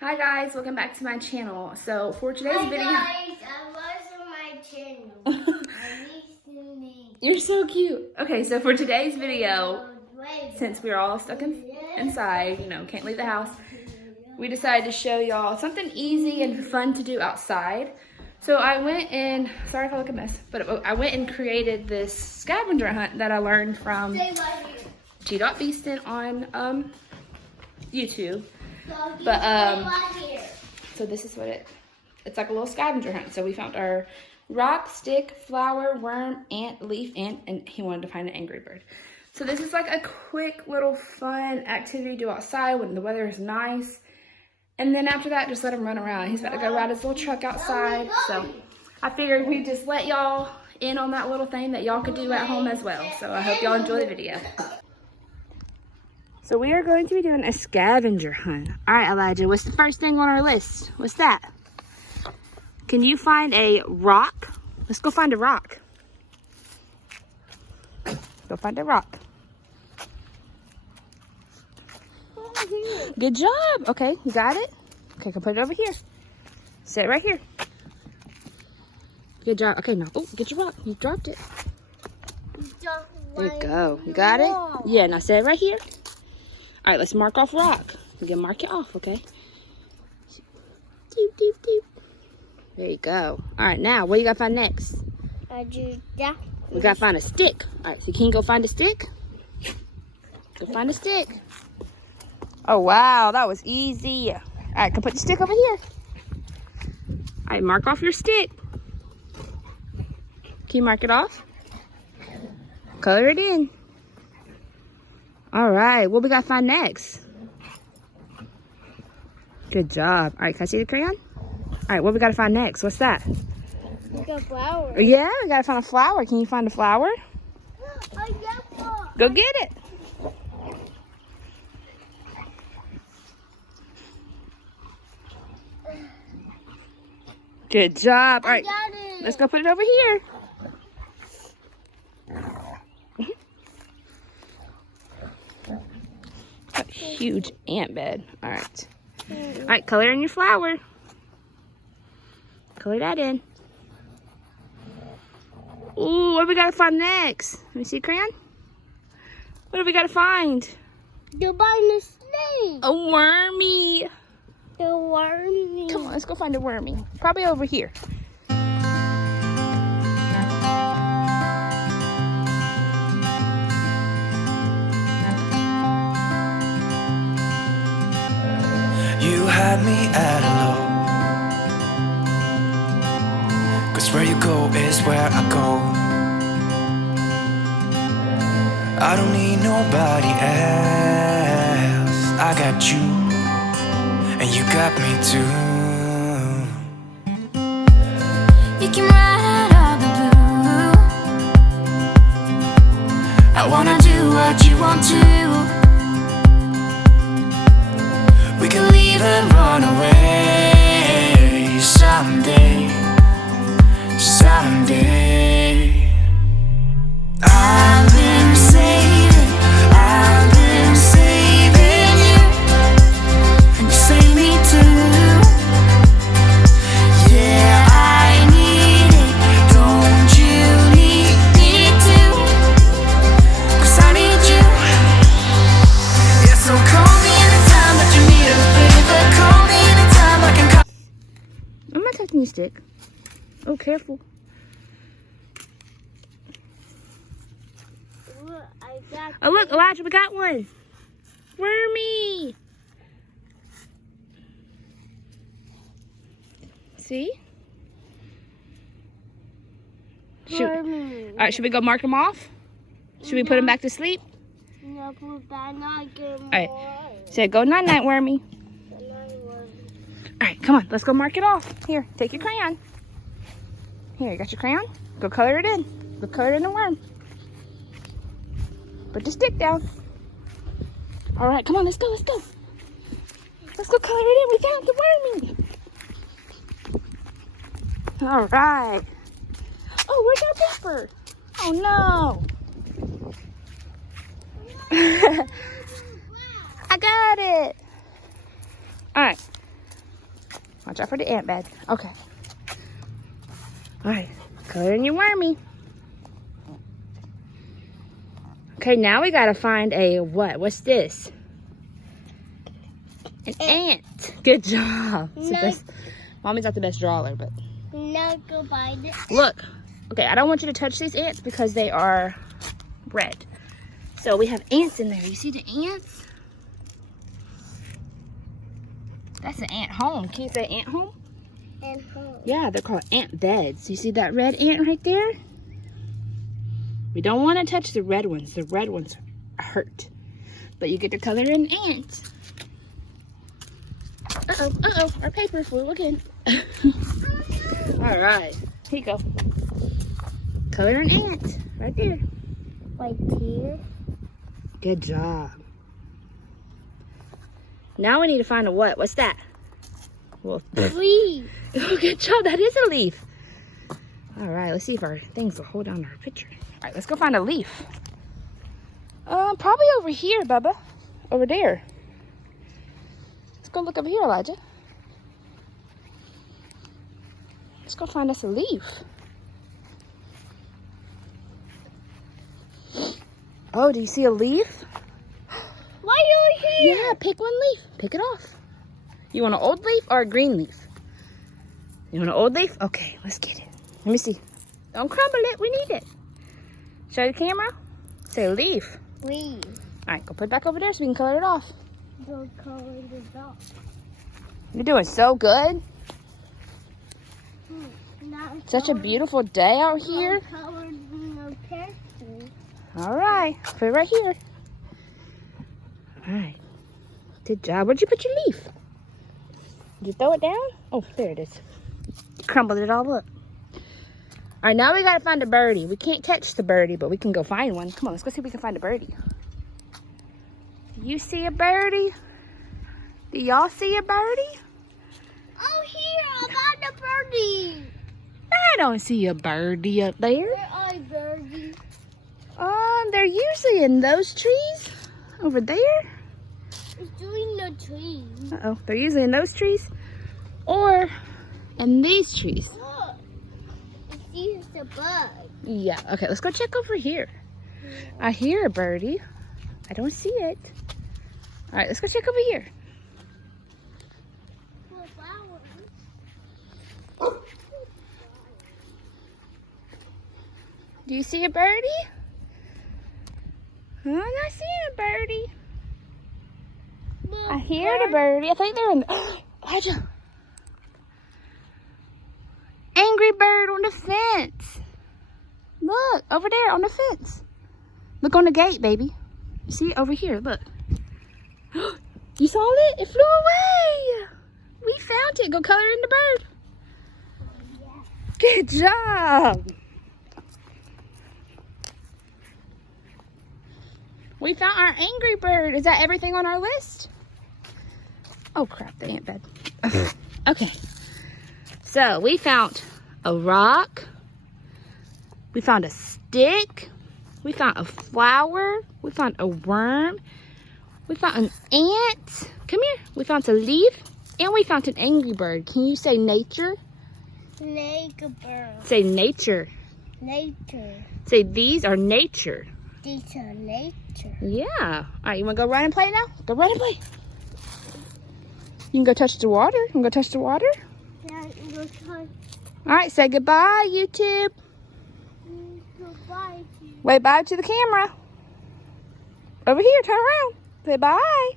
Hi guys, welcome back to my channel. So for today's video, Hi guys, I was on my channel. You're so cute. Okay, so for today's video, since we're all stuck inside, you know, can't leave the house, we decided to show y'all something easy and fun to do outside. So I went and, sorry if I look a mess, but I went and created this scavenger hunt that I learned from G.Beaston on YouTube. But so this is what it's like, a little scavenger hunt. So we found our rock, stick, flower, worm, ant, leaf, ant, and he wanted to find an angry bird. So this is like a quick little fun activity to do outside when the weather is nice. And then after that, just let him run around. He's about to go ride his little truck outside. So I figured we'd just let y'all in on that little thing that y'all could do at home as well. So I hope y'all enjoy the video. So we are going to be doing a scavenger hunt. All right, Elijah, what's the first thing on our list? What's that? Can you find a rock? Let's go find a rock. Go find a rock. Good job. Okay, you got it? Okay, go put it over here. Set it right here. Good job. Okay, now, oh, get your rock. You dropped it. There you go. You got it? Yeah, now set it right here. All right, let's mark off rock. We're gonna mark it off, okay? Doop, doop, doop. There you go. All right, now, what do you gotta find next? We gotta find a stick. All right, so can you go find a stick? Go find a stick. Oh, wow, that was easy. All right, go put the stick over here. All right, mark off your stick. Can you mark it off? Color it in. All right, what we gotta find next? Good job. All right, can I see the crayon? All right, what we gotta find next? What's that? Like a flower. Yeah, we gotta find a flower. Can you find a flower? Go get it. Good job. All right, let's go put it over here. A huge ant bed. All right. All right, color in your flower. Color that in. Ooh, what do we gotta find next? Let me see, crayon. What do we gotta find? The barn snake. A wormy. The wormy. Come on, let's go find a wormy. Probably over here. You had me at hello, 'cause where you go is where I go. I don't need nobody else. I got you, and you got me too. You can ride all the blue. I wanna do what you want to. We can leave and run away someday, someday. I've been saving you, and you save me too. Yeah, I need it, don't you need me too? 'Cause I need you. Yeah, so call me anytime that you need a favor. Call me anytime I can call. I'm not touching your stick. Oh, careful. Oh, look, Elijah, we got one. Wormy. See? Wormy. All right, should we go mark them off? Should we put them back to sleep? No, put that not good. All right. Say, go night-night, Wormy. All right, come on. Let's go mark it off. Here, take your crayon. Here, you got your crayon? Go color it in. Go color it in the worm. Put the stick down. All right, come on. Let's go. Let's go. Let's go color it in. We found the wormy. All right. Oh, where's our paper? Oh, no. I got it. All right. Watch out for the ant bed. Okay. All right. Color in your wormy. Okay, now we gotta find a what? What's this? An ant. Good job. It's the No. best. Mommy's not the best drawer, but No, go buy it. look. Okay, I don't want you to touch these ants because they are red. So we have ants in there. You see the ants? That's an ant home. Can you say ant home? And home. Yeah, they're called ant beds. You see that red ant right there? We don't want to touch the red ones. The red ones hurt. But you get to color in ants. Uh-oh, our paper flew again. All right, here you go. Color an ant, right there. Right here. Good job. Now we need to find a what? What's that? Well, Three. oh, good job, that is a leaf. All right, let's see if our things will hold on to our picture. All right, let's go find a leaf. Probably over here, Bubba. Over there. Let's go look over here, Elijah. Let's go find us a leaf. Oh, do you see a leaf? Why are you here? Yeah, pick one leaf. Pick it off. You want an old leaf or a green leaf? You want an old leaf? Okay, let's get it. Let me see. Don't crumble it. We need it. Show the camera. Say leaf. Three. All right, go put it back over there so we can color it off. Go color this off. You're doing so good. Not Such a beautiful day out here. Color no pencil. All right, put it right here. All right, good job. Where'd you put your leaf? Did you throw it down? Oh, there it is. You crumbled it all up. All right, now we gotta find a birdie. We can't catch the birdie, but we can go find one. Come on, let's go see if we can find a birdie. You see a birdie? Do y'all see a birdie? Oh, here, I got the birdie. I don't see a birdie up there. Where are you, birdie? They're usually in those trees over there. It's doing the tree. Uh-oh, they're usually in those trees or in these trees. Look, it's the bug. Yeah, okay, let's go check over here. I hear a birdie. I don't see it. All right, let's go check over here. Do you see a birdie? I'm not seeing a birdie. I hear the birdie. I think they're in the... Elijah. Angry bird on the fence. Look, over there on the fence. Look on the gate, baby. You see it over here, look. You saw it? It flew away. We found it. Go color in the bird. Good job. We found our angry bird. Is that everything on our list? Oh crap, the ant bed. Okay. So we found a rock. We found a stick. We found a flower. We found a worm. We found an ant. Come here. We found a leaf. And we found an angry bird. Can you say nature? Nature bird. Say nature. Nature. Say these are nature. These are nature. Yeah. All right, you want to go run and play now? Go run and play. You can go touch the water. You can go touch the water. Yeah, go try. All right, say goodbye, YouTube. Goodbye. Wave bye to the camera. Over here, turn around. Say bye.